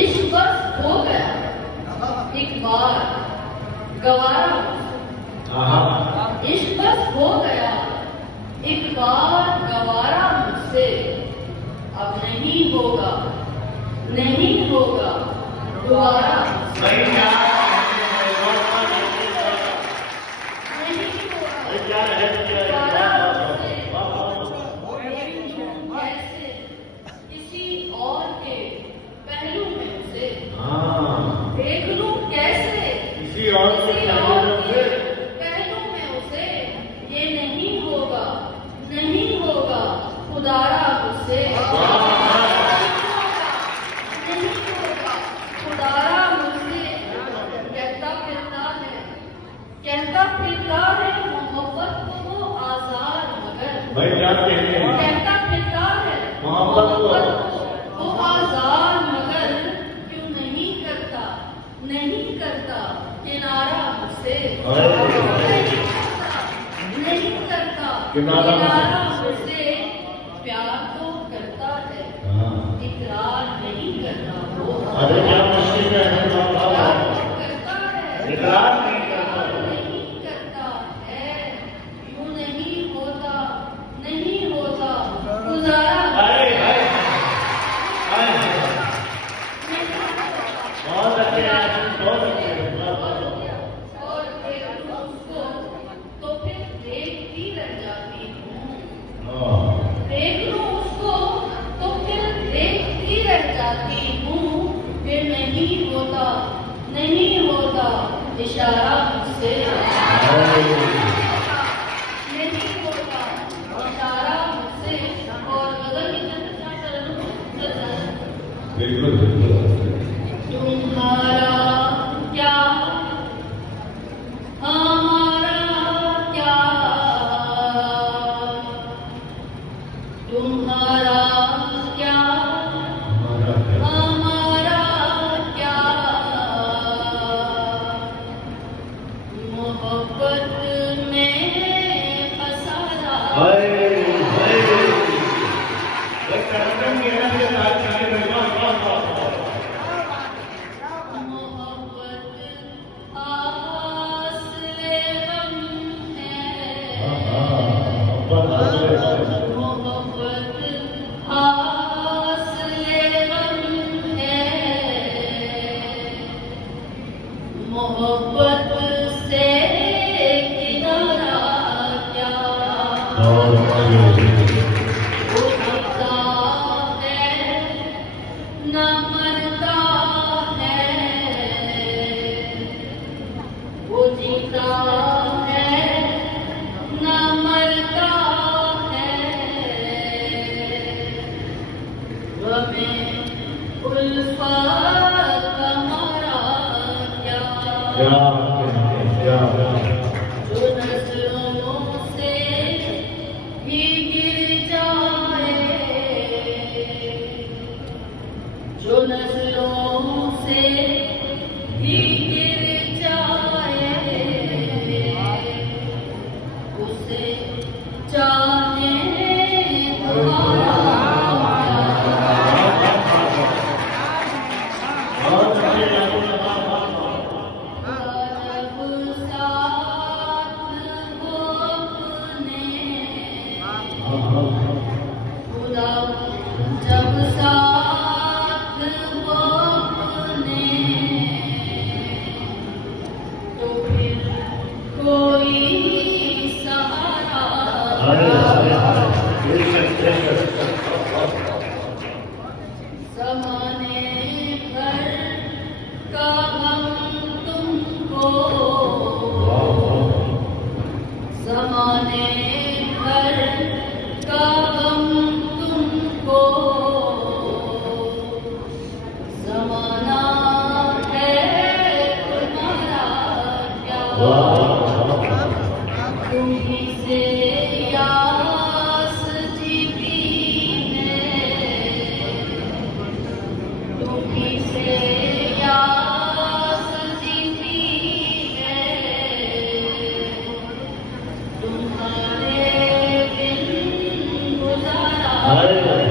इश्क बस हो गया एक बार गवारा, इश्क बस हो गया एक बार गवारा मुझसे, अब नहीं होगा दोबारा। किसी और के पहलू में उसे देख लूं कैसे, किसी और के पहलू में उसे, ये नहीं होगा खुदारा मुझसे, नहीं होगा खुदारा मुझसे। कहता फिरता है मोहब्बत को वो आज़ाद मगर, कहता फिरता है मोहब्बत को वो आज़ाद मगर, क्यों नहीं करता किनारा मुझसे, नहीं करता किनारा मुझसे। प्यार तो करता है इकरार नहीं करता वो, प्यार तो करता है इकरार नहीं करता है, यूं नहीं होता गुजारा। बहुत अच्छे और देखूं उसको तो फिर देखती रह जाती हूँ, देख लूं उसको तो फिर देखती रह जाती हूँ। फिर नहीं होता इशारा मुझसे, नहीं होता इशारा मुझसे। और गजल की बिल्कुल तुम्हारा क्या हमारा क्या, तुम्हारा क्या हमारा क्या, मोहब्बत में फसाया। मोहब्बत से किनारा क्या, हो सकता है न मरता है, वो जीता है न मरता है, हमें उल्फत हमारा क्या, जो नस्लों से भी गिर जाए, जो नस्लों से भी गिर जाए, उसे चाहे तुम्हारा जब साथ वो अपने, तो फिर कोई सहारा। ज़माने भर का हम तुमको, ज़माने भर का हम तुमको, ज़माना है तुम्हारा क्या, तुम्हीं से यास जीती है, तुम्हीं से यास जीती है, हाय